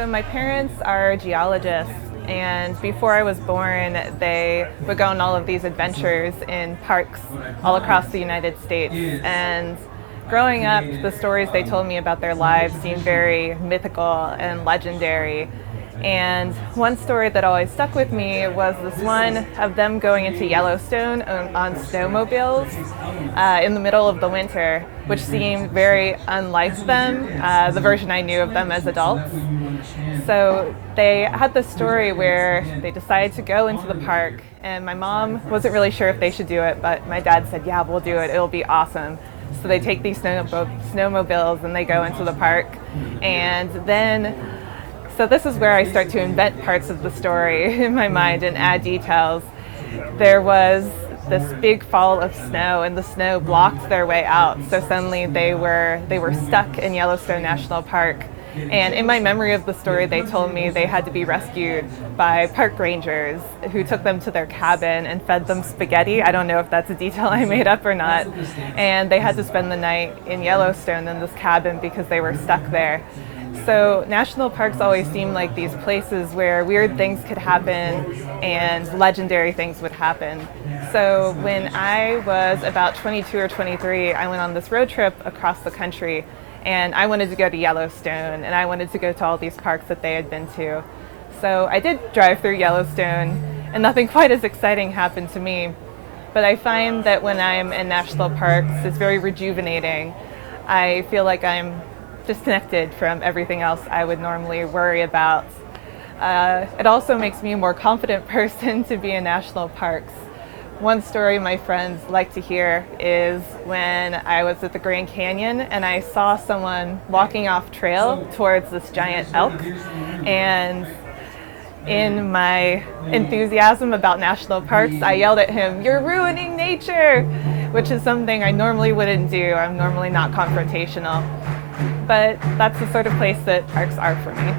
So my parents are geologists, and before I was born, they would go on all of these adventures in parks all across the United States. And growing up, the stories they told me about their lives seemed very mythical and legendary. And one story that always stuck with me was this one of them going into Yellowstone on snowmobiles in the middle of the winter, which seemed very unlike them, the version I knew of them as adults. So they had this story where they decided to go into the park, and my mom wasn't really sure if they should do it, but my dad said, yeah, we'll do it, it'll be awesome. So they take these snowmobiles and they go into the park, and then so this is where I start to invent parts of the story in my mind and add details. There was this big fall of snow, and the snow blocked their way out. So suddenly they were stuck in Yellowstone National Park. And in my memory of the story, they told me they had to be rescued by park rangers who took them to their cabin and fed them spaghetti. I don't know if that's a detail I made up or not. And they had to spend the night in Yellowstone in this cabin because they were stuck there. So national parks always seem like these places where weird things could happen and legendary things would happen. So when I was about 22 or 23, I went on this road trip across the country, and I wanted to go to Yellowstone, and I wanted to go to all these parks that they had been to. So I did drive through Yellowstone, and nothing quite as exciting happened to me. But I find that when I'm in national parks, it's very rejuvenating. I feel like I'm disconnected from everything else I would normally worry about. It also makes me a more confident person to be in national parks. One story my friends like to hear is when I was at the Grand Canyon and I saw someone walking off trail towards this giant elk, and in my enthusiasm about national parks, I yelled at him, "You're ruining nature!" which is something I normally wouldn't do. I'm normally not confrontational. But that's the sort of place that parks are for me.